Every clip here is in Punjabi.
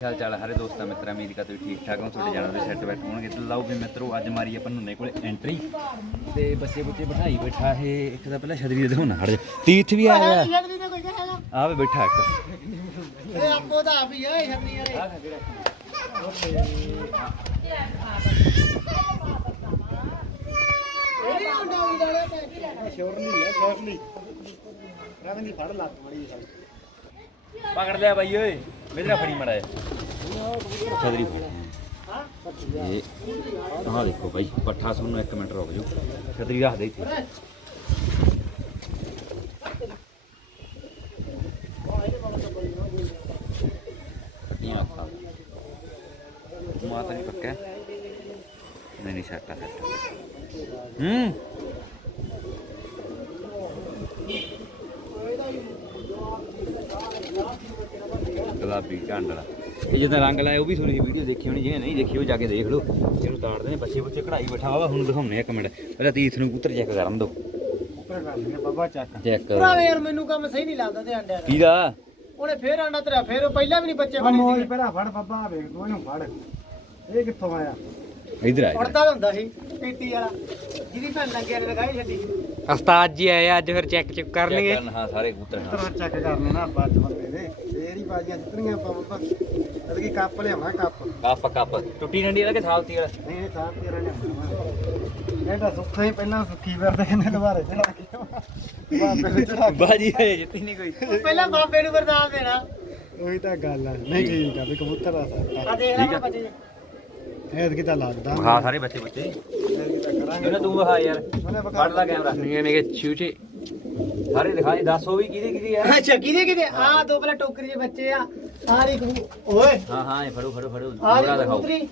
ਹਾਲ ਚਾਲ ਹਰੇ ਦੋਸਤਾਂ ਮਿੱਤਰਾਂ ਮੇਰੀ ਕਾ ਤੁਸੀਂ ਠੀਕ ਠਾਕ ਹੋ ਤੁਹਾਡੇ ਜਾਣੋ ਦੇ ਸੈੱਟ ਬੈਠ ਹੋਣਗੇ ਤੇ ਲਾਓ ਵੀ ਮਿੱਤਰੋ ਅੱਜ ਮਾਰੀ ਆਪਾਂ ਨੂੰ ਕੋਲੇ ਐਂਟਰੀ ਤੇ ਬੱਚੇ ਬੱਚੇ ਬਿਠਾਈ ਬੈਠਾ ਇਹ ਇੱਕ ਤਾਂ ਪਹਿਲਾਂ ਛਤਰੀ ਦੇ ਦਿਖਾਉਣਾ ਹਟ ਜਾ। ਤੀਰਥ ਵੀ ਆ ਗਿਆ ਛਤਰੀ ਤੇ ਕੋਈ ਕਹੇਗਾ ਆ ਵੇ ਬੈਠਾ ਇੱਕ। ਇਹ ਆਪੋ ਦਾ ਆਪ ਹੀ ਹੈ ਛਤਰੀ ਵਾਲੇ ਇਹ। ਹੁੰਦਾ ਉਹ ਜਾਣੇ ਪੈ ਸ਼ੋਰ ਨਹੀਂ ਹੈ ਸ਼ੈਫ ਨਹੀਂ। ਰਵਿੰਦ ਦੀ ਫੜ ਲੱਤ ਮੜੀ ਸਾਲ ਪਕੜ ਲਿਆ ਬਾਈ ਓਏ। ਮੇਰਾ ਫੜੀ ਮੜਾ ਛਤਰੀ ਫੜ ਇਹ ਆਹ ਦੇਖੋ ਬਾਈ ਪੱਠਾ ਸੁਣੋ ਇੱਕ ਮਿੰਟ ਰੁਕ ਜਾਓ ਛਤਰੀ ਰੱਖ ਦੇ ਇੱਥੇ ਪੱਟੀਆਂ ਅੱਖਾਂ ਮਾਤਾ ਨਹੀਂ ਪੱਕਾ ਨਹੀਂ ਨਹੀਂ ਛੱਟਾ ਛੱਟਾ ਹੂੰ ਗੁਲਾਬੀ ਝਾਂਡਲਾ ਇਹ ਜਦੋਂ ਰੰਗ ਲਾਇਆ ਉਹ ਵੀ ਸੁਣੀ ਵੀਡੀਓ ਦੇਖੀ ਹੋਣੀ ਜੇ ਨਹੀਂ ਦੇਖੀ ਉਹ ਜਾ ਕੇ ਦੇਖ ਲਓ। ਇਹਨੂੰ ਤਾੜਦੇ ਨੇ ਬੱਚੇ ਬੱਚੇ ਕਢਾਈ ਬੈਠਾ ਵਾ ਹੁਣ ਦਿਖਾਉਣੇ ਇੱਕ ਮਿੰਟ। ਪਹਿਲਾਂ ਤੀਰਥ ਨੂੰ ਕੂਤਰ ਚੈੱਕ ਕਰਨ ਦੋ। ਉੱਪਰ ਕਰ ਲੈਣੇ ਬਾਬਾ ਚੱਕ। ਚੈੱਕ ਭਰਾਵੇ ਯਾਰ ਮੈਨੂੰ ਕੰਮ ਸਹੀ ਨਹੀਂ ਲੱਗਦਾ ਤੇ ਆਂਡਿਆਂ ਦਾ। ਕਿਹਦਾ? ਉਹਨੇ ਫੇਰ ਆਂਡਾ ਤੇਰਾ ਫੇਰ ਉਹ ਪਹਿਲਾਂ ਵੀ ਨਹੀਂ ਬੱਚੇ ਬਣੀ ਸੀ ਪਹਿਲਾਂ ਫੜ ਬਾਬਾ ਵੇਖ ਤੂੰ ਇਹਨੂੰ ਫੜ। ਇਹ ਕਿੱਥੋਂ ਆਇਆ? ਇਧਰ ਆ। ਪੜਦਾ ਤਾਂ ਹੁੰਦਾ ਸੀ ਪੀਟੀ ਵਾਲਾ। ਜਿਹਦੀ ਭੈਣ ਲੱਗਿਆ ਨੇ ਲਗਾਈ ਛੱਡੀ। ਉਸਤਾਦ ਜੀ ਆਏ ਆ, ਅੱਜ ਫਿਰ ਚੈੱਕ ਚੁੱਕ ਕਰਨਗੇ ਹਾਂ ਸਾਰੇ ਕੂਤਰ ਹਾਂ। ਤਰਾ ਚੈੱਕ ਕਰਨੇ ਨਾ ਅੱਜ ਬੰਦੇ ਦੇ। ਫੇਰ ਹੀ ਬਾਜੀਆਂ ਜਿੱਤਣੀਆਂ ਆਪਾਂ ਬਾਬਾ। ਜਦ ਕਿ ਕੱਪ ਲਿਆਉਣਾ ਕੱਪ। Cup cup. ਟੁੱਟੀ ਡੰਡੀ ਵਾਲਾ ਕਿ ਸਾਲਤੀ ਵਾਲਾ? ਨਹੀਂ ਇਹ ਸਾਹ ਤੇਰਾ ਲਿਆਉਣਾ ਇਹ ਤਾਂ ਸੁੱਖਾ ਹੀ ਪਹਿਲਾਂ ਸੁੱਖੀ ਫਿਰਦੇ ਨੇ ਦੁਬਾਰੇ ਚੜਾ ਕੇ ਬਾਬੇ ਨੂੰ ਚੜਾ ਬਾਜੀ ਹੈ ਜਿੱਤੀ ਨਹੀਂ ਕੋਈ। ਪਹਿਲਾਂ ਬਾਬੇ ਨੂੰ ਵਰਦਾਨ ਦੇਣਾ। ਉਹੀ ਤਾਂ ਗੱਲ ਆ। ਨਹੀਂ ਠੀਕ ਆ ਵੀ ਕਬੂਤਰ ਆ ਸਕਦਾ ਆ ਦੇਖ ਲੈ ਬੱਚੇ ਇਹ ਕੀ ਤਾਂ ਲੱਗਦਾ ਹਾਂ ਸਾਰੇ ਬੱਚੇ ਬੱਚੇ ਇਹ ਕੀ ਤਾਂ ਕਰਾਂਗੇ। ਇਹਨਾਂ ਤੂੰ ਵਿਖਾ ਯਾਰ। ਫੜ ਲਾ ਕੈਮਰਾ। ਨਿਗੇ ਨਿਗੇ ਚੂਚੇ ਸਾਰੇ ਦਿਖਾ ਜੀ ਦੱਸੋ ਵੀ ਕਿਹਦੇ ਕਿਹਦੀ ਹੈ ਅੱਛਾ ਕਿਹਦੇ ਕਿਹਦੇ? ਆ ਦੋ ਪਹਿਲਾਂ ਟੋਕਰੀ ਦੇ ਬੱਚੇ ਆ ਆ ਰੀ ਓਏ। ਹਾਂ ਹਾਂ ਇਹ ਫੜੋ ਫੜੋ ਫੜੋ ਆ ਜੋੜਾ ਰੀ ਦਿਖਾਓ। ਕਬੂਤਰੀ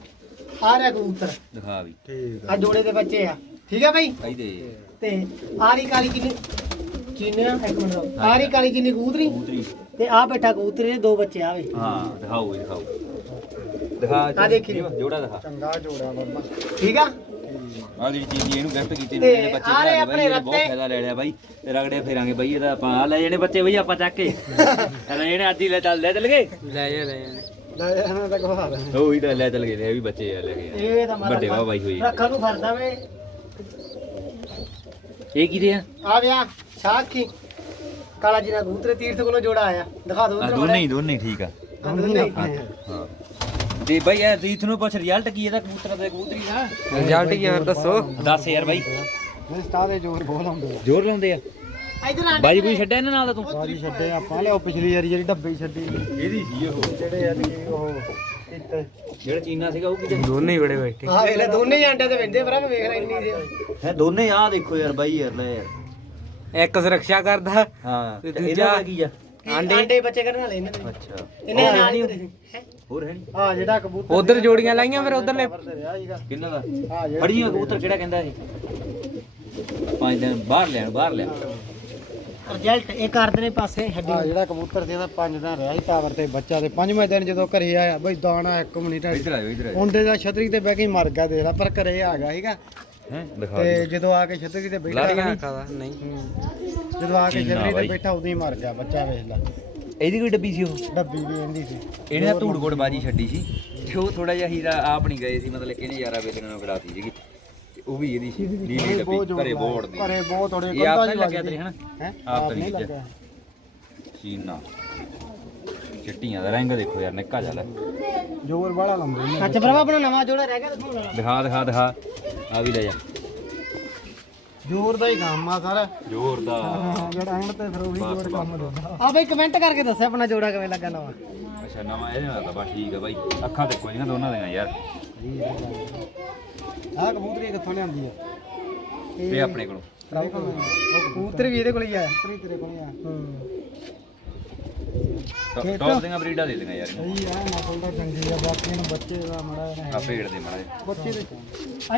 ਆ ਰਿਹਾ ਕਬੂਤਰ। ਦਿਖਾ ਵੀ। ਠੀਕ ਆ। ਜੋੜੇ ਦੇ ਬੱਚੇ ਆ। ਠੀਕ ਆ ਭਾਈ ਕਹੀ ਦੇ। ਤੇ ਆਰੀ ਕਾਲੀ ਕਿੰਨੀ ਚੀਨਿਆ ਇੱਕ ਮਿੰਟ ਰੁਕ। ਆਰੀ ਕਾਲੀ ਕਿੰਨੀ ਕਬੂਤਰੀ? ਕਬੂਤਰੀ। ਤੇ ਆ ਬੈਠਾ ਕਬੂਤਰੀ ਦੇ ਦੋ ਬੱਚੇ ਆਵੇ ਹਾਂ ਦਿਖਾਓ ਵੀ ਦਿਖਾਓ। ਦਿਖਾ ਆਹ ਦੇਖੀ। ਜੋੜਾ ਦਿਖਾ। ਚੰਗਾ ਜੋੜਾ ਬਾਬਾ ਠੀਕ ਆ? ਆਹ ਜਿਹੜੀ ਚੀਜ਼ ਇਹਨੂੰ ਗਿਫਟ ਕੀਤੀ ਨੇ ਬੱਚੇ ਆਹ ਆਪਣੇ ਕੇ ਬਾਈ ਇਹਨੇ ਬਹੁਤ ਰੱਤੇ। ਫਾਇਦਾ ਲੈ ਲਿਆ ਬਾਈ। ਤੇ ਰਗੜੇ ਫੇਰਾਂਗੇ ਬਾਈ ਇਹਦਾ ਆਪਾਂ ਆਹ ਲੈ ਜਾਣੇ ਬੱਚੇ ਬਈ ਆਪਾਂ ਚੱਕ ਕੇ। ਲੈ ਜਾਣੇ ਅੱਜ ਹੀ ਲੈ ਚੱਲ ਲੈ ਚੱਲ ਗਏ। ਲੈ ਜਾ ਲੈ ਜਾ ਲੈ ਇਹਨਾਂ ਦਾ ਦੇ। ਉਹੀ ਤਾਂ ਲੈ ਚੱਲ ਗਏ ਨੇ ਇਹ ਵੀ ਬੱਚੇ ਆ ਲੈ ਗਏ ਇਹ ਤਾਂ ਮਾਰਾ ਵੱਡੇ ਵਾ ਬਾਈ ਹੋਈ ਰੱਖਣ ਨੂੰ ਫਰਦਾ ਵੇ। ਇਹ ਕਿਹਦੇ ਆ? ਆ ਵਿਆ ਸਾਖੀ। ਕਾਲਾ ਜੀ ਨਾਲ ਕਬੂਤਰੇ ਤੀਰਥ ਕੋਲੋਂ ਜੋੜਾ ਆਇਆ। ਦਿਖਾ ਦੋ ਆਹ ਦੋਨੇ ਹੀ ਦੋਨੇ ਹੀ ਠੀਕ ਆ। ਦੋਨੇ ਹੀ। ਹਾਂ। ਹਾਂ। ਤੇ ਬਾਈ ਇਹ ਤੀਰਥ ਨੂੰ ਪੁੱਛ ਰਿਜ਼ਲਟ ਕੀ ਇਹਦਾ ਕਬੂਤਰ ਦਾ ਕਬੂਤਰੀ ਦਾ? ਰਿਜ਼ਲਟ ਕੀ ਆ ਫਿਰ ਦੱਸੋ? ਦੱਸ ਯਾਰ ਬਾਈ। ਮੈਂ ਸਟਾਰ ਦੇ ਜੋਰ ਬਹੁਤ ਆਉਂਦੇ ਆ। ਜ਼ੋਰ ਲਾਉਂਦੇ ਆ? ਇਧਰ ਆ। ਬਾਜੀ ਕੋਈ ਛੱਡਿਆ ਇਹਨਾਂ ਨਾਲ ਦਾ ਤੂੰ? ਸਾਰੀ ਛੱਡੇ ਆਪਾਂ ਲਿਓ ਪਿਛਲੀ ਵਾਰੀ ਜਿਹੜੀ ਡੱਬੀ ਛੱਡੀ। ਇਹਦੀ ਸੀ ਉਹ। ਜਿਹੜੇ ਅੱਜ ਉਹ ਇੱਥੇ ਜਿਹੜਾ ਚੀਨਾ ਸੀਗਾ ਉਹ ਕਿਤੇ ਦੋਨੇ ਹੀ ਬੜੇ ਬੈਠੇ ਆ ਵੇਖ ਲੈ ਦੋਨੇ ਹੀ ਆਂਡੇ ਤੇ ਵੰਦੇ ਭਰਾ ਵੇਖ ਲੈ ਇੰਨੀ ਦੇ। ਹੈ ਦੋਨੇ ਆ ਦੇਖੋ ਯਾਰ ਬਾਈ ਯਾਰ ਲੈ। ਯਾਰ ਇੱਕ ਸੁਰੱਖਿਆ ਕਰਦਾ ਹਾਂ ਤੇ ਦੂਜਾ- ਕੀ ਆ? ਆਂਡੇ? ਆਂਡੇ ਬੱਚੇ ਕਰਨ ਵਾਲੇ ਇਹਨਾਂ ਦੇ। ਅੱਛਾ। ਇਹਨੇ ਨਾਲ ਹੀ ਹੁੰਦੇ ਸੀ ਹੈਂ? ਹੋਰ ਹੈ ਨਹੀਂ ਆ ਜਿਹੜਾ ਕਬੂਤਰ ਉਧਰ ਜੋੜੀਆਂ ਲਾਈਆਂ ਫਿਰ ਉਧਰਲੇ ਕਿੰਨਾ ਦਾ? ਜਿਹੜਾ ਫੜੀਆਂ ਕਬੂਤਰ ਕਿਹੜਾ ਕਹਿੰਦਾ ਸੀ? ਪੰਜ ਦਿਨ ਬਾਹਰ ਲੈਣ ਬਾਹਰ ਲੈਣ ਰਿਜ਼ਲਟ ਇਹ ਕਰਦੇ ਨੇ ਪਾਸੇ ਹੱਡੀ ਆ ਜਿਹੜਾ ਕਬੂਤਰ ਸੀ ਪੰਜ ਦਿਨ ਰਿਹਾ ਸੀ ਟਾਵਰ ਤੇ ਬੱਚਾ ਤੇ ਪੰਜਵੇਂ ਦਿਨ ਜਦੋਂ ਘਰੇ ਆਇਆ ਬਈ ਦਾਣਾ ਇੱਕ ਮਿੰਟ। ਇੱਧਰ ਆਇਓ ਇੱਧਰ ਆਇਓ। ਮੁੰਡੇ ਦਾ ਛਤਰੀ ਤੇ ਬਹਿ ਕੇ ਹੀ ਮਰ ਗਿਆ ਦੇਖ ਲਾ ਪਰ ਘਰੇ ਆ ਗਿਆ ਸੀਗਾ। ਹੈ? ਦਿਖਾ ਤੇ। ਜਦੋਂ ਆ ਕੇ ਛਤਰੀ ਤੇ ਬੈਠਾ ਲਾਰੀਆਂ ਨਾ, ਖਾਦਾ ਨਹੀਂ ਜਦੋਂ ਆ ਕੇ ਛਤਰੀ। ਤੇ ਬੈਠਾ ਉਦੋਂ ਹੀ ਮਰ ਗਿਆ ਬੱਚਾ ਵੇਖ ਲੈ। ਇਹਦੀ ਕੋਈ ਡੱਬੀ ਸੀ ਉਹ? ਡੱਬੀ ਵੀ ਇਹਦੀ ਸੀ। ਇਹਨੇ ਤਾਂ ਧੂੜ ਕੋਟ ਬਾਜੀ ਛੱਡੀ ਸੀ। ਤੇ ਉਹ ਥੋੜਾ ਜਿਹਾ ਹੀਰਾ ਆਪ ਨਹੀਂ ਗਏ ਸੀ ਮਤਲਬ ਕਿ ਇਹਨੇ ਯਾਰਾ ਵੇਲਣ ਨੂੰ ਖੜਾਤੀ ਸੀਗੀ। ਤੇ ਉਹ ਵੀ ਇਹਦੀ ਸੀ ਨੀਲੀ ਡੱਬੀ ਘਰੇ ਬੋੜ ਦੀ। ਘਰੇ ਬਹੁਤ ਥੋੜੇ ਇਹ ਆਪ ਤਾਂ ਲੱਗਿਆ ਤੇਰੇ ਹਨਾ? ਹੈ? ਆਪ ਨਹੀਂ ਨਹੀਂ ਲੱਗਾ ਚੀਨਾ ਚਿੱਟੀਆਂ ਦਾ ਰੰਗ ਦੇਖੋ ਯਾਰ ਨਿੱਕਾ ਜਿਹਾ ਲੈ। ਜੋਰ ਵਾਲਾ ਲੰਬੇ ਅੱਛਾ ਭਰਾਵਾ ਆਪਣਾ ਨਵਾਂ ਜੋੜਾ ਰਹਿ ਗਿਆ ਦਿਖਾ ਦਿਖਾ ਦਿਖਾ। ਆ ਵੀ ਲੈ ਜਾ। ਜੋਰ ਦਾ ਹੀ ਕੰਮ ਆ ਸਾਰਾ। ਜ਼ੋਰ ਦਾ। ਹਾਂ, ਜਿਹੜਾ ਐਂਡ ਤੇ ਫਿਰ ਉਹੀ ਜੋਰ ਕੰਮ ਦਿੰਦਾ। ਆ ਬਈ ਕਮੈਂਟ ਕਰਕੇ ਦੱਸਿਓ ਆਪਣਾ ਜੋੜਾ ਕਿਵੇਂ ਲੱਗਾ ਨਵਾਂ। ਅੱਛਾ ਨਵਾਂ ਇਹਦੇ ਨਾਲ ਤਾਂ ਬਸ ਠੀਕ ਆ ਬਾਈ। ਅੱਖਾਂ ਦੇਖੋ ਇਹਨਾਂ ਦੋਨਾਂ ਦੀਆਂ ਯਾਰ। ਆਹ ਕਬੂਤਰੀ ਕਿੱਥੋਂ ਲਿਆਂਦੀ ਆ? ਇਹ ਆਪਣੇ ਕੋਲੋਂ। ਕਬੂਤਰ ਵੀ ਇਹਦੇ ਕੋਲ ਹੀ ਆਇਆ ਕਬੂਤਰੀ ਤੇਰੇ ਕੋਲ ਆ। ਟੌਪ- ਟੌਪ ਦੀਆਂ ਬਰੀਡਾਂ ਦੇ ਦੇਗਾ ਯਾਰ ਇਹਨੂੰ। ਸਹੀ ਆ ਨਸਲ ਦਾ ਚੰਗੀ ਆ ਬਾਕੀ ਨੂੰ ਬੱਚੇ ਦਾ ਮੜਾ ਆ ਭੇੜ ਦੇ ਮਾਰੇ ਬੱਚੇ ਦੇ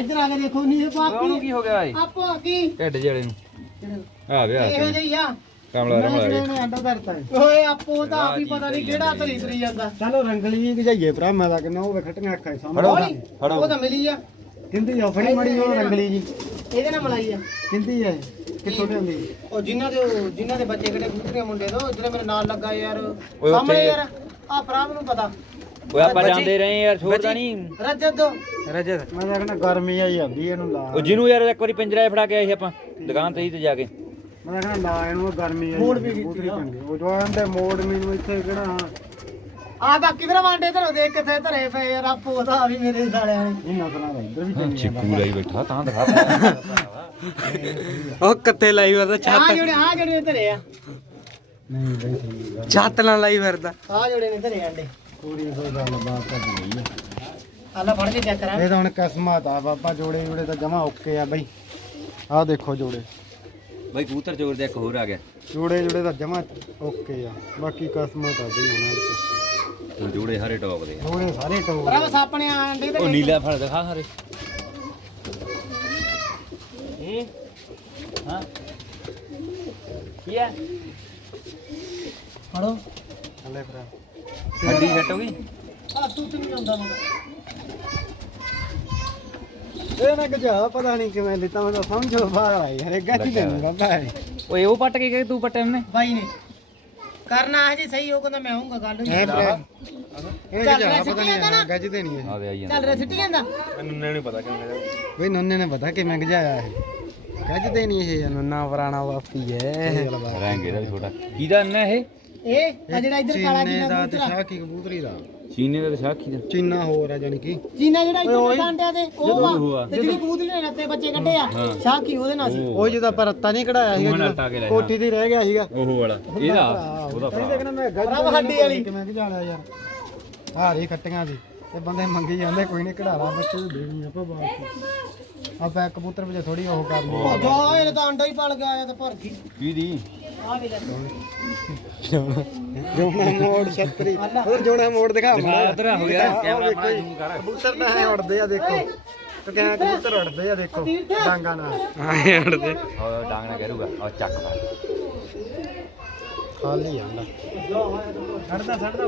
ਇੱਧਰ ਆ ਕੇ ਦੇਖੋ ਨਹੀਂ ਇਹ ਉਹਨੂੰ ਪਾਪੀ ਕੀ ਹੋ ਗਿਆ ਏ? ਆਪੋ ਕੀ? ਢਿੱਡ ਜਿਹੜੇ ਨੂੰ। ਆ ਵੇ ਆ ਇਹੋ ਜਿਹੀ ਆ। ਕਮਲਾ ਰਮਲਾ ਇਹਨੇ ਅੰਡਾ ਧਰਤਾ ਹੈ ਓਏ ਆਪੋ ਤਾਂ ਆਪ ਹੀ ਪਤਾ ਨਹੀਂ ਕਿਹੜਾ ਧਰੀ ਤਰੀ ਜਾਂਦਾ। ਚਲੋ ਰੰਗਲੀ ਵੀ ਗਜਾਈਏ ਭਰਾ ਮੈਂ ਤਾਂ ਕਿੰਨਾ ਉਹ ਵੇਖਟੀਆਂ ਅੱਖਾਂ ਹੀ ਸਾਹਮਣੇ। ਫੜੋ ਫੜੋ। ਉਹ ਤਾਂ ਮਿਲੀ ਆ। ਕਿੰਦੀ ਆ ਫੜੀ ਮੜੀ ਉਹ ਰੰਗਲੀ ਜੀ। ਇਹਦੇ ਨਾਲ ਮਲਾਈ ਆ। ਕਿੰਦੀ ਆ ਇਹ? ਕਿੱਥੋਂ ਲਿਆਂਦੀ ਉਹ ਜਿਨ੍ਹਾਂ ਦੇ ਉਹ- ਜਿਨ੍ਹਾਂ ਦੇ ਬੱਚੇ ਕਿਹੜੇ ਕਬੂਤਰੀਆਂ ਮੁੰਡੇ ਤੋਂ ਜਿਹੜੇ ਮੇਰੇ ਨਾਲ ਲੱਗਾ ਯਾਰ। ਉੱਥੇ- ਸਾਹਮਣੇ ਯਾਰ ਆ ਪ੍ਰਾਪ ਨੂੰ ਪਤਾ। ਓਏ ਆਪਾਂ ਜਾਂਦੇ ਰਹੇ ਯਾਰ ਛੋੜਦਾ ਨਹੀਂ। ਰਜਤ। ਦੋ ਰਜਤ ਮੈਂ ਤਾਂ ਕਹਿੰਦਾ ਗਰਮੀ ਆਈ ਜਾਂਦੀ ਇਹਨੂੰ ਲਾ। ਉਹ ਜਿਹਨੂੰ ਯਾਰ ਇੱਕ ਵਾਰੀ ਪਿੰਜਰਾ 'ਚ ਫੜਾ ਕੇ ਆਏ ਸੀ ਆਪਾਂ ਦੁਕਾਨ ਤੇ ਹੀ ਤੇ ਜਾ ਕੇ। ਮੈਂ ਤਾਂ ਕਹਿੰਦਾ ਲਾ ਇਹਨੂੰ ਗਰਮੀ ਆਈ ਮੋੜ ਵੀ ਜਾਂਦੀ, ਕੀਤੀ ਕਬੂਤਰੀ ਚੰਗੀ। ਉਹ ਜਵਾਨ ਦੇ ਮੋੜ ਮੈਨੂੰ ਇੱਥੇ ਕਿਹੜਾ ਆ ਬਾਕੀ ਫਿਰ ਵਾਂਡੇ ਧਰੋ ਦੇ ਕਿੱਥੇ ਧਰੇ ਪਏ ਯਾਰ ਆਪੋ ਦਾ ਵੀ ਮੇਰੇ ਸਾਲਿਆਂ ਨੇ। ਇਹ ਨਸਲਾਂ ਦਾ ਇੱਧਰ ਵੀ ਚੰਗੀ ਚਿੱਕੂ ਲਈ ਬੈਠਾ ਤਾਂ ਦਿਖਾ ਉਹ ਕਿੱਥੇ ਲਾਈ ਫਿਰਦਾ ਆ ਛੱਤ ਜਿਹੜੇ ਆ ਜਿਹੜੇ ਧਰੇ ਆ। ਨਹੀਂ ਬਈ ਠੀਕ ਆ। ਛੱਤ ਨਾਲ ਲਾਈ ਫਿਰਦਾ। ਆ ਜਿਹੜੇ ਨੇ ਧਰੇ ਆਂਡੇ। ਪੂਰੀ ਕੋਈ ਗੱਲ ਬਾਤ ਤਾਂ ਨਹੀਂ ਆ। ਲੈ ਫੜ ਕੇ ਚੈੱਕ ਕਰਾਂ। ਇਹ ਤਾਂ ਹੁਣ ਕਿਸਮਤ ਆ ਬਾਬਾ ਜੋੜੇ ਜੋੜੇ ਤਾਂ ਜਮਾ ਓਕੇ ਆ ਬਈ। ਆਹ ਦੇਖੋ ਜੋੜੇ। ਬਾਈ ਕਬੂਤਰ ਚੋਰ ਦਾ ਇੱਕ ਹੋਰ ਆ ਗਿਆ। ਜੋੜੇ ਜੋੜੇ ਤਾਂ ਜਮਾ ਓਕੇ ਆ ਬਾਕੀ ਕਿਸਮਤ ਆ ਬਈ ਉਹਨਾਂ ਦੀ ਤੂੰ ਜੋੜੇ ਸਾਰੇ ਟੌਪ ਦੇ ਆ। ਜੋੜੇ ਸਾਰੇ ਟੋਕ ਪਰ ਬਸ ਆਪਣੇ ਆਂਡੇ ਉਹ ਧਰੇ ਨੀਲਾ ਫੜ ਦਿਖਾ ਸਾਰੇ। ਇਹ ਹਾਂ। ਕੀ ਹੈ ਫੜੋ। ਹਲੇ ਭਰਾ ਹੱਡੀ ਸੈੱਟ ਹੋ ਗਈ? ਆ ਤੂੰ ਤੇ ਨਹੀਂ ਆਉਂਦਾ ਮੈਂ ਇਹ ਨਾ ਗਜਾ ਪਤਾ ਨਹੀਂ ਕਿਵੇਂ ਲਿੱਤਾ ਮੈਂ ਤਾਂ ਸਮਝੋ ਬਾਹਰ ਆਈ ਹਰੇ ਗੱਜ ਦੇ ਨੂੰ ਬਾਬਾ ਓਏ ਉਹ ਪੱਟ ਕੇ ਗਏ ਤੂੰ ਪੱਟੇ ਉਹਨੇ? ਬਾਈ ਨੇ। ਕਰਨਾ ਹਜੇ ਸਹੀ ਹੋ ਕਹਿੰਦਾ ਮੈਂ ਆਉਂਗਾ ਗੱਲ ਹੈ ਨਹੀਂ ਇਹ ਚੱਲ ਰਿਹਾ ਪਤਾ ਸਿੱਟੀ ਜਾਂਦਾ ਨਾ। ਨਹੀਂ ਗੱਜ ਦੇ ਨਹੀਂ ਇਹ। ਆ ਦੇ ਆਈ ਚੱਲ ਜਾਂਦਾ। ਰਿਹਾ ਸਿੱਟੀ ਜਾਂਦਾ ਬਈ ਨੰਨੇ ਨੇ ਪਤਾ ਕਿਵੇਂ ਗਜਾਇਆ ਇਹ। ਗੱਜ ਦੇ ਨਹੀਂ ਇਹ। ਨੰਨਾ ਪੁਰਾਣਾ ਵਾਪੀ ਐ ਬਾਤ। ਰੰਗ ਇਹਦਾ ਵੀ ਛੋਟਾ। ਕਿਹਦਾ ਅੰਨਾ ਇਹ? ਇਹ? ਆ ਜਿਹੜਾ ਇੱਧਰ ਕਾਲਾ ਚੀਨੇ ਜੀਨਾ ਦਾ ਤੇ ਕਬੂਤਰ ਆ। ਸ਼ਾਕੀ ਕਬੂਤਰੀ ਦਾ। ਚੀਨੇ ਦਾ ਤੇ ਸਾਖੀ ਦਾ। ਚੀਨਾ ਹੋਰ ਆ ਜਾਨੀ ਕਿ। ਚੀਨਾ ਜਿਹੜਾ ਇੱਧਰ ਡਾਂਟਿਆ ਤੇ ਉਹ ਵਾ ਆ। ਤੇ ਜਿਹੜੀ ਕਬੂਤਰੀ ਨੇ ਰੱਤੇ ਬੱਚੇ ਕੱਢੇ ਆ ਸ਼ਾਕੀ ਉਹਦੇ ਨਾਲ ਸੀ। ਉਹ ਜਿਹਦਾ ਪਰ ਰੱਤਾ ਨਹੀਂ ਕਢਾਇਆ ਸੀਗਾ ਨਾਲ ਟਾ ਕੇ ਲੈ ਕੋਠੀ ਤੇ ਰਹਿ ਗਿਆ ਸੀਗਾ। ਉਹ ਵਾਲਾ ਇਹਦਾ ਉਹਦਾ ਨਹੀਂ ਦੇਖਣਾ ਮੈਂ ਗੱਜ ਭਰਾ ਹੱਡੀ ਵਾਲੀ। ਕਿਵੇਂ ਗਜਾਲਿਆ ਯਾਰ। ਹਾਰੀ ਖੱਟੀਆਂ ਸੀ। ਤੇ ਬੰਦੇ ਮੰਗੀ ਜਾਂਦੇ ਕੋਈ ਨਹੀਂ ਕਢਾ ਲਾ ਬੱਚੇ ਨੂੰ ਦੇਣੀ ਆਪਾਂ ਬਾਅਦ ਆਪਾਂ ਇੱਕ ਕਬੂਤਰ ਵਿੱਚ ਥੋੜੀ ਉਹ ਕਰ ਲਈ। ਉਹ ਜਾ ਇਹ ਤਾਂ ਅੰਡਾ ਹੀ ਪਲ ਗਿਆ ਤਾਂ ਭਰ ਗਈ। ਕਿਹਦੀ ਵੀ ਲੈ ਜੋਣਾ ਮੋੜ ਛਤਰੀ। ਹੋਰ ਜੋਣਾ ਮੋੜ ਦਿਖਾ ਉਧਰ ਹੋ ਗਿਆ। ਕੈਮਰਾ ਬਣਾ ਜ਼ੂਮ ਕਰ। ਕਬੂਤਰ ਤਾਂ ਐ ਉੜਦੇ ਆ ਦੇਖੋ। ਤੇ ਕਬੂਤਰ ਉੜਦੇ ਆ ਦੇਖੋ ਡਾਂਗਾ ਨਾਲ। ਆਏ ਹੜਦੇ ਉਹ ਡਾਂਗ ਨਾ ਕਰੂਗਾ ਉਹ ਚੱਕ ਫੜ ਖਾਲੀ ਆਂਦਾ ਛੱਡਦਾ ਛੱਡਦਾ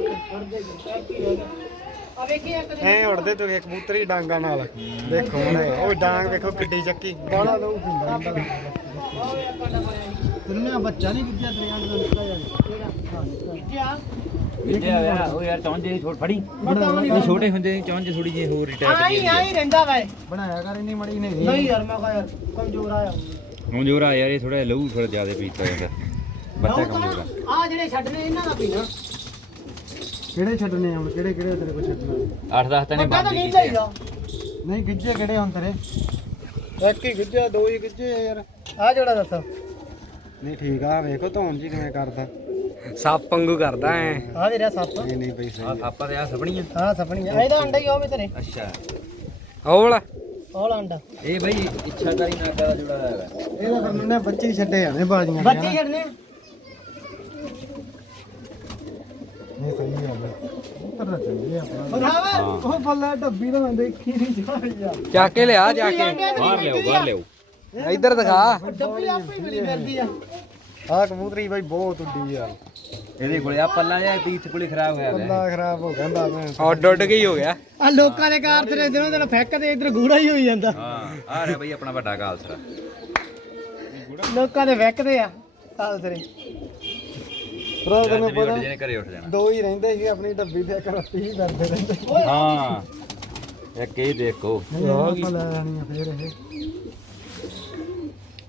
ਇੱਕ ਐ ਉੜਦੇ ਤੇ ਵੇਖ ਕਬੂਤਰੀ ਡਾਂਗਾ ਨਾਲ। ਦੇਖੋ ਹੁਣ ਇਹ, ਉਹ ਡਾਂਗ ਵੇਖੋ ਕਿੱਡੀ ਚੱਕੀ। ਬਾਲਾ ਲਊ ਪਿੰਦਾ ਬੱਚਾ ਨਹੀਂ ਦਰਿਆ ਦੇ ਆ ਉਹ ਯਾਰ ਚੌਂਜੇ ਛੋਟ ਫੜੀ। ਇਹ ਛੋਟੇ ਹੁੰਦੇ ਚੌਂਜੇ ਥੋੜੀ ਜਿਹੀ ਹੋਰ ਰਿਟਾਇਰ ਆਈ ਆਈ ਰਹਿੰਦਾ ਵਾ। ਬਣਾਇਆ ਕਰ ਇੰਨੀ ਮੜੀ ਨਹੀਂ ਨਹੀਂ ਯਾਰ ਮੈਂ ਕਹਾਂ ਯਾਰ ਕਮਜ਼ੋਰ ਆਇਆ ਹੁਣ ਜੋਰਾ ਯਾਰ ਇਹ ਥੋੜਾ ਲਹੂ ਥੋੜਾ ਜ਼ਿਆਦਾ ਪੀਤਾ ਜਾਂਦਾ। ਬੱਚਾ ਕਮਜ਼ੋਰ ਆ। ਆ ਜਿਹੜੇ ਛੱਡਨੇ ਇਹਨਾਂ ਦਾ ਪੀਣਾ। ਕਿਹੜੇ ਛੱਡਨੇ ਆ ਹੁਣ? ਕਿਹੜੇ ਕਿਹੜੇ ਤੇਰੇ ਕੋਲ ਛੱਡਣਾ 8-10 ਤਾਂ ਨੇ ਵੱਡਾ ਤਾਂ ਬੰਦ ਨਹੀਂ ਆ। ਨਹੀਂ ਗਿੱਜੇ ਕਿਹੜੇ ਹੁਣ ਤੇਰੇ? ਇੱਕ ਹੀ ਗਿੱਜਾ ਦੋ ਹੀ ਗਿੱਜੇ ਆ ਯਾਰ। ਆ ਜਿਹੜਾ ਦੱਸੋ। ਨਹੀਂ ਠੀਕ ਆ ਵੇਖੋ ਧੌਣ ਜੀ ਕਿਵੇਂ ਕਰਦਾ। ਸੱਪ ਵਾਂਗੂ ਕਰਦਾ ਐ। ਆ ਵੀ ਰਿਹਾ ਸੱਪ। ਇਹ ਨਹੀਂ ਪਈ ਆ। ਸਹੀ ਆਪਾਂ ਤੇ ਆ ਸਪਣੀਆਂ ਹਾਂ ਸਪਣੀ ਆ ਇਹਦਾ ਅੰਡਾ ਹੀ ਉਹ ਵੀ ਤੇਰੇ। ਅੱਛਾ। ਉਹ ਵਾਲਾ? ਉਹ ਅੰਡਾ। ਇਹ ਬਈ ਇੱਛਾਕਾਰੀ ਨਾਗਾ ਦਾ ਜੁੜਾ ਹੈਗਾ ਇਹਦਾ ਫਿਰ ਮੈਨੇ ਬੱਚੇ ਹੀ ਛੱਡੇ ਆਣੇ ਬਾਜੀਆਂ ਦੇ ਬੱਚੇ ਹਨਾ। ਛੱਡਨੇ ਆ। ਨਹੀਂ ਸਹੀ ਆ ਬਈ। ਉੱਤਰ ਤਾਂ ਚੱਲੀ ਆਪਣਾ। ਉਹ ਰਾਵਾ ਉਹ ਬੱਲਾ ਡੱਬੀ ਤਾਂ ਮੈਂ ਦੇਖੀ ਨਹੀਂ ਜਾ ਯਾਰ ਚੱਕ ਕੇ ਲਿਆ ਜਾ ਕੇ। ਬਾਹਰ ਲਿਓ ਬਾਹਰ ਲਿਓ ਇੱਧਰ ਦਿਖਾ। ਡੱਬੀ ਆਪੇ ਹੀ ਮਿਲੀ ਫਿਰਦੀ ਆ। ਆਹ ਕਬੂਤਰੀ ਬਾਈ ਬਹੁਤ ਉੱਡੀ ਯਾਰ। ਇਹਦੇ ਕੋਲੇ ਆ ਪੱਲਾ ਜਿਹਾ ਤੀਥ ਕੋਲੇ ਖਰਾਬ ਹੋਇਆ ਹੋਇਆ ਬੱਲਾ ਖਰਾਬ ਹੋ ਗਿਆ ਮੈਂ ਉੱਡ ਉੱਡ ਕੇ ਹੀ ਹੋ ਗਿਆ। ਆ ਲੋਕਾਂ ਦੇ ਕਾਰ ਤੇਰੇ ਦਿਨੋਂ ਦਿਨ ਫੈਕਦੇ ਇਧਰ ਗੂੜਾ ਹੀ ਹੋਈ ਜਾਂਦਾ। ਹਾਂ ਆ ਰਿਹਾ ਬਈ ਆਪਣਾ ਵੱਡਾ ਕਾਲਸਰਾ ਲੋਕਾਂ ਦੇ ਫੈਕਦੇ ਆ ਕਾਲ ਤੇਰੇ ਭਰਾ ਤੈਨੂੰ ਪਤਾ ਜਿਹਨੇ ਘਰੇ ਉੱਠ ਜਾਣਾ। ਦੋ ਹੀ ਰਹਿੰਦੇ ਸੀ ਆਪਣੀ ਡੱਬੀ ਤੇ ਇੱਕ ਰੱਤੀ ਹੀ ਕਰਦੇ ਰਹਿੰਦੇ। ਹਾਂ ਇੱਕ ਇਹ ਦੇਖੋ। ਆ ਫੇਰ ਇਹ।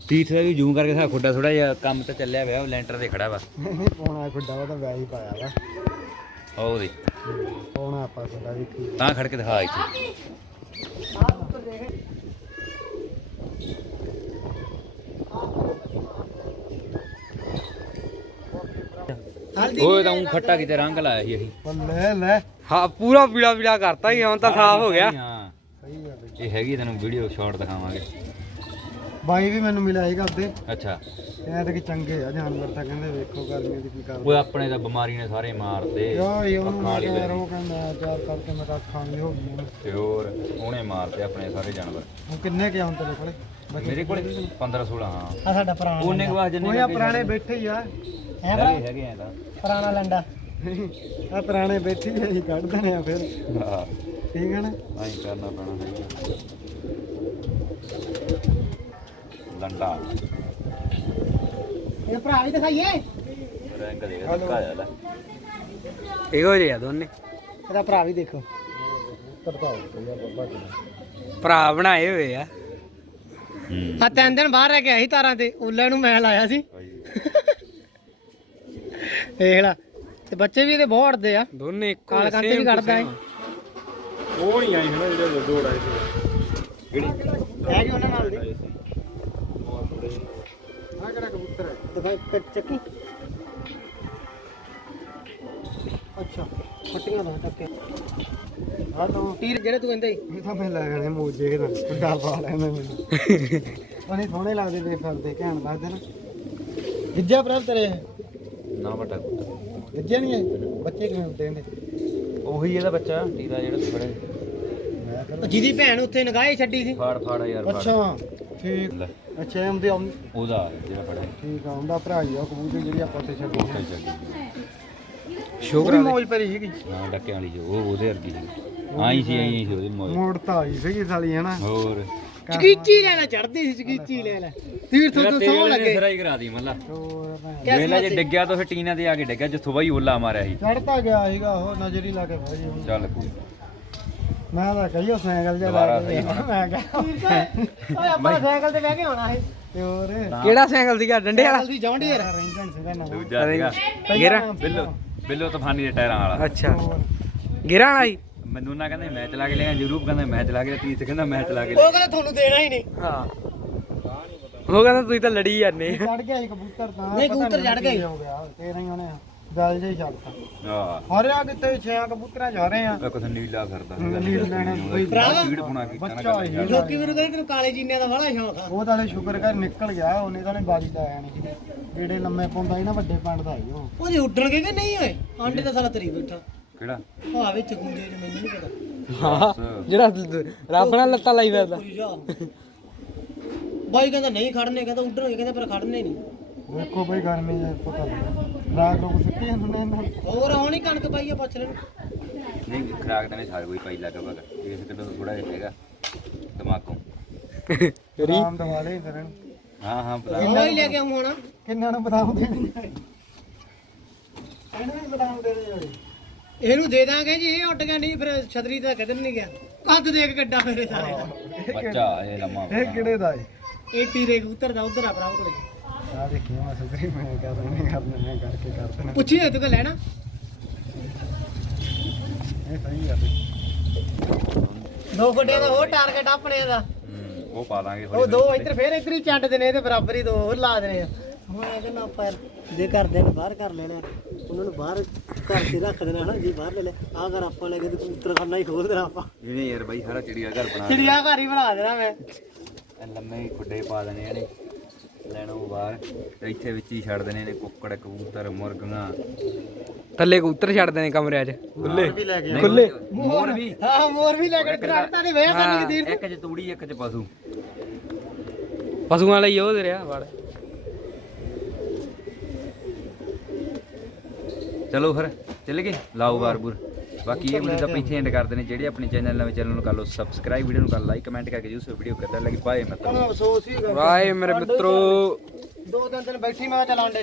ਤੀਥ ਦਾ ਵੀ ਜੂਮ ਕਰਕੇ ਸਾ ਖੁੱਡਾ ਥੋੜਾ ਜਿਹਾ ਕੰਮ ਤਾਂ ਚੱਲਿਆ ਹੋਇਆ ਉਹ ਲੈਂਟਰ ਤੇ ਖੜਾ ਵਾ। ਨਹੀਂ ਖੁੱਡਾ ਉਹ ਤਾਂ ਹੀ ਪਾਇਆ ਵਾ। ਉਹ ਦੇ ਪਾਉਣਾ ਆਪਾਂ ਖੁੱਡਾ ਵੀ ਕੀ ਤਾਂ ਖੜ ਕੇ ਦਿਖਾ ਇੱਥੇ। ਓਏ ਤਾਂ ਊਂ ਖੱਟਾ ਕਿਤੇ ਰੰਗ ਲਾਇਆ ਸੀ ਅਸੀਂ। ਉਹ ਲੈ ਲੈ। ਹਾਂ ਪੂਰਾ ਪੀਲਾ ਪੀਲਾ ਕਰਤਾ ਹੀ ਹੁਣ ਤਾਂ ਸਾਫ਼ ਹੋ ਗਿਆ। ਹਾਂ ਸਹੀ ਇਹ ਹੈਗੀ ਤੈਨੂੰ ਵੀਡੀਓ ਸ਼ਾਰਟ ਦਿਖਾਵਾਂਗੇ। ਬਾਈ ਵੀ ਮੈਨੂੰ ਮਿਲਿਆ ਸੀਗਾ ਉੱਤੇ ਅੱਛਾ। ਕਹਿੰਦੇ ਤੇ ਕਿ ਚੰਗੇ ਆ ਜਾਨਵਰ ਤਾਂ ਕਹਿੰਦੇ ਵੇਖੋ ਗਰਮੀਆਂ ਦੀ ਕੀ ਕਰਦੇ। ਓਏ ਆਪਣੇ ਤਾਂ ਬਿਮਾਰੀ ਨੇ ਸਾਰੇ ਮਾਰਦੇ। ਯਾਰ ਇਹ ਉਹਨੂੰ ਅੱਖਾਂ ਵਾਲੀ ਮੈਂ ਬੈਰੀ। ਉਹ ਕਹਿੰਦਾ ਚਾਰ ਕਰਕੇ ਮੈਂ ਤਾਂ ਅੱਖਾਂ ਵੀ ਹੋ ਗਈਆਂ। ਤੇ ਹੋਰ ਉਹਨੇ ਮਾਰਦੇ ਆਪਣੇ ਸਾਰੇ ਜਾਨਵਰ। ਉਹ ਕਿੰਨੇ ਕਿ ਆਉਂ ਤੇਰੇ ਕੋਲੇ? ਮੇਰੇ ਕੋਲੇ 15 16 ਹਾਂ। ਆ ਸਾਡਾ ਪੁਰਾਣਾ ਉਹਨੇ ਕਵਾ ਜੰਨੇ ਉਹ ਆ ਪੁਰਾਣੇ ਬੈਠੇ ਹੀ ਆ। ਹੈ ਭਰਾ? ਹੈਗੇ ਹੈਗੇ ਆ ਤਾਂ। ਪੁਰਾਣਾ ਲੰਡਾ। ਆ ਪੁਰਾਣੇ ਬੈਠੇ ਹੀ ਕੱਢ ਦੇਣੇ ਆ ਫਿਰ। ਹਾਂ। ਠੀਕ ਹੈ ਨਾ? ਆਈ ਕਰਨਾ ਪੈਣਾ ਹੈ ਲੰਡਾ ਇਹ ਭਰਾ ਵੀ ਦਿਖਾਈਏ। ਰੰਗ ਦੇ ਧੱਕਾ ਜਾ ਲੈ ਇਹੋ ਜਿਹੇ ਆ ਦੋਨੇ। ਇਹਦਾ ਭਰਾ ਵੀ ਦੇਖੋ। ਬਣਾਏ ਹੋਏ ਆ। ਹੂੰ ਆ ਤਿੰਨ ਦਿਨ ਬਾਹਰ ਰਹਿ ਕੇ ਆਈ ਤਾਰਾਂ ਤੇ। ਉੱਲੇ ਨੂੰ ਮੈਂ ਲਾਇਆ ਸੀ। ਦੇਖ ਲੈ। ਤੇ ਬੱਚੇ ਵੀ ਇਹਦੇ ਬਹੁਤ ਅੜਦੇ ਆ। ਦੋਨੇ ਇੱਕੋ ਕਾਲ ਕੰਤੇ ਵੀ ਕੱਢਦਾ ਹੈ ਉਹ ਨਹੀਂ ਆਈ ਹੈ ਨਾ ਜਿਹੜੇ ਦੌੜ ਆਏ ਸੀ। ਹੈ ਜੀ ਉਹਨਾਂ ਨਾਲ ਦੀ। ਆ ਕਿਹੜਾ ਕਬੂਤਰ ਹੈ ਦਿਖਾਈ ਕ- ਚੱਕੀ ਅੱਛਾ ਫੱਟੀਆਂ ਦਾ ਚੱਕੇ ਆ ਤਾਂ ਤੀਰ ਜਿਹੜੇ ਤੂੰ ਕਹਿੰਦੇ ਇਹ ਤਾਂ ਮੈਂ ਲੈ ਗਏ ਮੋਜੇ ਦਾ ਕੁੱਡਾ ਪਾ ਲੈਣਾ ਮੈਨੂੰ ਉਹਨੇ ਸੋਹਣੇ ਲੱਗਦੇ ਵੇ ਫਿਰਦੇ ਘੈਂਟ ਲੱਗਦੇ ਨਾ ਗਿੱਜਿਆ ਪ੍ਰਭ ਤੇਰੇ ਨਾ ਵੱਡਾ ਗਿੱਜਿਆ ਨਹੀਂ ਹੈ ਬੱਚੇ ਕਿਵੇਂ ਹੁੰਦੇ ਨੇ ਉਹੀ ਇਹਦਾ ਬੱਚਾ ਟੀਰਾ ਜਿਹੜਾ ਤੂੰ ਫੜਿਆ ਮੈਂ ਜਿਹਦੀ ਭੈਣ ਉੱਥੇ ਨਗਾਹੇ ਛੱਡੀ ਸੀ ਫਾੜ ਫਾੜ ਯਾਰ ਅੱਛਾ ਠੀਕ ਲੈ, ਅੱਛਾ ਇਹ ਹੁੰਦੇ ਆਉਂ- ਉਹਦਾ ਜਿਹੜਾ ਫੜਿਆ ਠੀਕ ਆ ਉਹਦਾ ਭਰਾ ਹੀ ਆ ਉਹ ਕਬੂਤਰ ਜਿਹੜੀ ਆਪਾਂ ਉੱਥੇ ਛੱਡੀ ਉੱਥੇ ਚੱਲ ਸ਼ੋਕਰਾ ਉਹਦੀ ਮੌਜ ਸੀਗੀ। ਹਾਂ ਡੱਕਿਆਂ ਵਾਲੀ ਜੋ ਉਹ ਉਹਦੇ ਵਰਗੀ ਸੀ। ਆਈ ਸੀ ਆਈ ਸੀ ਉਹਦੀ ਮੌਜ। ਮੋੜ ਤਾਂ ਆਈ ਸੀਗੀ ਸਾਲੀ ਹਨਾ? ਹੋਰ? ਚਕੀਚੀ ਲੈ ਲੈ ਚੜਦੀ ਸੀ ਚਕੀਚੀ ਲੈ ਲੈ। ਤੀਰ ਤੋਂ ਤੋਂ ਸੌ ਲੱਗੇ। ਸਿਰਾ ਹੀ ਕਰਾ ਦੀ ਮੱਲਾ। ਹੋਰ ਭੈਣ। ਕਿਆ ਵੇਲਾ ਜੇ ਸਮੱਸਿਆ? ਡਿੱਗਿਆ ਤਾਂ ਫਿਰ ਟੀਨਾ ਤੇ ਆ ਕੇ ਡਿੱਗਿਆ ਜਿੱਥੋਂ ਬਾਈ ਓਲਾ ਮਾਰਿਆ ਸੀ। ਚੜ੍ਹਤਾ ਗਿਆ ਸੀਗਾ ਉਹ ਨਜ਼ਰੀ ਲਾ ਕੇ ਭਾਈ ਉਹਨੂੰ। ਚੱਲ ਕੋਈ ਮੈਂ ਤਾਂ ਕਹੀਓ ਸਾਈਕਲ ਜਿਹਾ ਦੁਬਾਰਾ ਲਾ ਕੇ ਸਹੀ ਮੈਂ ਕਿਹਾ ਓਏ ਆਪਾਂ ਸਾਈਕਲ ਤੇ ਬਹਿ ਕੇ ਆਉਣਾ ਸੀ। ਤੇ ਹੋਰ? ਕਿਹੜਾ ਸਾਈਕਲ ਸੀਗਾ? ਡੰਡੇ ਵਾਲਾ? ਦੀ ਜੌਂਡੀਅਰ। ਰੇਂਜਨ ਸੀਗਾ ਨਾ ਦੂਜਾ ਸੀਗਾ। ਗੇਰਾ? ਬਿੱਲੋ ਬਿੱਲੋ ਤੂਫਾਨੀ ਦੇ ਟਾਇਰਾਂ ਵਾਲਾ। ਅੱਛਾ। ਗੇਰਾ ਵਾਲਾ ਹੀ ਮੈਨੂੰ ਨਾ ਕਹਿੰਦੇ ਮੈਂ ਚਲਾ ਕੇ ਲਿਆ ਜਰੂਰ ਕਹਿੰਦਾ ਮੈਂ ਚਲਾ ਕੇ ਲਿਆ ਕਹਿੰਦਾ ਮੈਂ ਚਲਾ ਕੇ ਉਹ ਕਹਿੰਦਾ ਤੁਹਾਨੂੰ ਦੇਣਾ ਹੀ ਨਹੀਂ। ਹਾਂ। ਉਹ ਕਹਿੰਦਾ ਤੁਸੀਂ ਤਾਂ ਲੜੀ ਜਾਂਦੇ। ਚੜ ਗਿਆ ਸੀ ਕਬੂਤਰ ਤਾਂ ਨਹੀਂ, ਕਬੂਤਰ ਚੜ੍ਹ ਕੀ ਗਿਆ ਹੋ ਗਿਆ। ਤੇਰਾ ਹੀ ਉਹਨੇ ਗੱਲ ਜਿਹਾ ਹੀ ਛੱਡਤਾ। ਹਾਂ। ਹਰਿਆ ਕਿਤੇ ਛਿਆ ਕਬੂਤਰਾਂ ਚ ਹਰੇ ਆ। ਇੱਕ ਤਾਂ ਨੀਲਾ ਫਿਰਦਾ ਨੀਲ ਲੈਣਾ ਭਰਾਵਾ। ਸਪੀਡ ਪੁਣਾ ਕੀਤਾ ਨਾ ਬੱਚਾ ਗੱਲ ਹੀ ਲੋਕੀ ਮੈਨੂੰ ਕਹਿੰਦੇ ਤੈਨੂੰ ਕਾਲੇ ਜੀਨਿਆਂ ਦਾ ਬੜਾ ਸ਼ੌਂਕ ਆ। ਉਹ ਤਾਂ ਹਲੇ ਸ਼ੁਕਰ ਕਰ ਨਿਕਲ ਗਿਆ ਉਹਨੇ ਤਾਂ ਨੇ ਬਾਜੀ ਦਾ ਆਇਆ ਨਹੀਂ ਜਿਹੜੇ ਲੰਮੇ ਪਾਉਂਦਾ ਸੀ ਨਾ ਵੱਡੇ ਪਿੰਡ ਦਾ ਸੀ ਉਹ। ਉਹਦੇ ਉੱਡਣਗੇ ਕਿ ਨਹੀਂ ਓਏ ਆਂਡੇ ਦਾ ਸਾਲਾ ਤਰੀ ਬੈਠਾ। ਕਿਹੜਾ? ਆ ਵਿੱਚ ਗੁੰਜੇ ਚ ਮੈਨੂੰ ਨਹੀਂ ਪਤਾ। ਹਾਂ। ਜਿਹੜਾ ਰੱਬ ਨਾਲ ਲੱਤਾਂ ਲਾਈ ਫਿਰਦਾ। ਜਾ ਬਾਈ ਕਹਿੰਦਾ ਨਹੀਂ ਖੜਨੇ ਕਹਿੰਦਾ ਉੱਡਣਗੇ ਕਹਿੰਦਾ ਪਰ ਖੜਨੇ ਨਹੀਂ। ਵੇਖੋ ਬਈ ਗਰਮੀ ਦਾ ਪਤਾ ਲੱਗਾ ਰਾਤ ਨੂੰ ਸਿੱਟੀ ਹੁੰਦੇ ਇਹਨਾਂ ਨੂੰ। ਹੋਰ ਹੁਣ ਹੀ ਕਣਕ ਪਾਈ ਆ ਪੁੱਛ ਲੈਣ। ਨਹੀਂ ਖਰਾਕ ਤਾਂ ਨਹੀਂ ਸਾਰੇ ਕੋਈ ਪਾਈ ਲੱਗਾ ਬਗਾ ਇਸ ਕਿਲੋ ਥੋੜਾ ਜਿਹਾ ਹੈਗਾ ਦਿਮਾਗੋਂ। ਬਦਾਮ ਦਵਾ ਦੇ ਫਿਰ ਇਹਨੂੰ। ਹਾਂ ਹਾਂ ਬਲਾ ਉਹ ਹੀ ਲੈ ਕੇ ਆਉਂ ਹੁਣ? ਕਿੰਨਾਂ ਨੂੰ ਬਦਾਮ ਦੇਣੇ? ਇਹਨੂੰ ਵੀ ਬਦਾਮ ਦੇ ਦੇ ਇਹਨੂੰ ਦੇ ਦਾਂਗੇ ਜੀ ਇਹ ਉੱਡ ਗਿਆ ਨਹੀਂ ਫਿਰ ਛਤਰੀ ਤਾਂ ਕਿਧਰ ਨਹੀਂ ਗਿਆ। ਕੱਦ ਦੇਖ ਗੱਡਾ ਮੇਰੇ ਦਾ ਬੱਚਾ ਇਹ ਲੰਮਾ ਇਹ ਕਿਹੜੇ ਦਾ ਏ? ਇਹ ਟੀਰੇ ਕਬੂਤਰ ਦਾ ਉਧਰ ਆ ਭਰਾ ਕੋਲੇ। ਆ ਦੇਖੀ ਮੈਂ ਸੁਧਰੀ ਮੈਂ ਕਰਦਾ ਨਹੀਂ ਕਰਨਾ ਮੈਂ ਕਰਕੇ ਕਰ ਦੇਣਾ। ਪੁੱਛੀ ਤੂੰ ਕਿ ਲੈਣਾ। ਇਹ ਸਹੀ ਆ ਬਈ ਦੋ ਗੱਡਿਆਂ ਦਾ ਹੋਰ ਟਾਰਗੇਟ ਆਪਣੇ ਦਾ। ਹੂੰ, ਉਹ ਪਾ ਦਾਂਗੇ ਉਹ ਦੋ ਇੱਧਰ ਫੇਰ ਇੱਧਰ ਹੀ ਚੱਡ ਦੇਣੇ ਇਹਦੇ ਬਰਾਬਰ ਹੀ ਦੋ ਹੋਰ ਲਾ ਦੇਣੇ ਆ। ਹੁਣ ਇਹ ਕਹਿੰਦਾ ਆਪਾਂ ਜੇ ਨੇ ਬਾਹਰ ਕਰ ਲੈਣਾ ਉਹਨਾਂ ਨੂੰ ਬਾਹਰ ਘਰ ਤੇ ਰੱਖ ਦੇਣਾ ਹਨਾ ਜੀ ਬਾਹਰ ਲੈ ਲੈ। ਆ ਘਰ ਆਪਾਂ ਲੈ ਕੇ ਤੇ ਕਬੂਤਰਖਾਨਾ ਹੀ ਖੋਲ ਦੇਣਾ ਆਪਾਂ। ਇਹਨੇ ਯਾਰ ਬਾਈ ਸਾਰਾ ਚਿੜੀਆ ਘਰ ਬਣਾ ਚਿੜੀਆ ਘਰ ਹੀ ਬਣਾ ਦੇਣਾ ਮੈਂ। ਇਹ ਲੰਮੇ ਖੁੱਡੇ ਪਾ ਦੇਣੇ ਇਹਨੇ। ਲੈਣੋਂ ਬਾਹਰ। ਤੇ ਇੱਥੇ ਵਿੱਚ ਹੀ ਛੱਡ ਦੇਣੇ ਨੇ ਕੁੱਕੜ ਕਬੂਤਰ ਮੁਰਗੀਆਂ। ਥੱਲੇ ਕਬੂਤਰ ਛੱਡਦੇ ਨੇ ਕਮਰਿਆਂ 'ਚ। ਖੁੱਲੇ ਵੀ ਲੈ ਕੇ ਖੁੱਲੇ? ਮੋਰ ਵੀ। ਹਾਂ ਮੋਰ ਵੀ ਲੈ ਕੇ ਟਰੈਕਟਰ ਦੀ ਵੇਖ ਕਰਨੀ ਕਿ ਇੱਕ ਚ ਤੂੜੀ ਇੱਕ ਚ ਪਸ਼ੂ। ਪਸ਼ੂਆਂ ਲਈ ਉਹ ਦੇ ਰਿਹਾ ਵੜ ਚਲੋ ਫਿਰ ਚੱਲ ਗਏ? ਲਾਓ ਬਾਰਬੂਰ ਬਾਕੀ ਇਹ ਵੀਡੀਓ ਤਾਂ ਆਪਾਂ ਇੱਥੇ ਐਂਡ ਕਰਦੇ ਨੇ। ਜਿਹੜੇ ਆਪਣੇ ਚੈਨਲ ਨਵੇਂ ਚੈਨਲ ਨੂੰ ਕਰ ਲਓ ਸਬਸਕ੍ਰਾਈਬ ਵੀਡੀਓ ਨੂੰ ਕਰ ਲਾਈਕ ਕਮੈਂਟ ਕਰਕੇ ਜੂਸ ਵੀਡੀਓ ਕਿੱਦਾਂ ਲੱਗੀ ਬਾਏ ਮਿੱਤਰੋ। ਅਫਸੋਸ ਹੀ ਵਾਏ ਮੇਰੇ ਮਿੱਤਰੋ। ਦੋ ਤਿੰਨ ਦਿਨ ਬੈਠੀ ਮੈਂ ਚਲਾਉਣ ਦੇ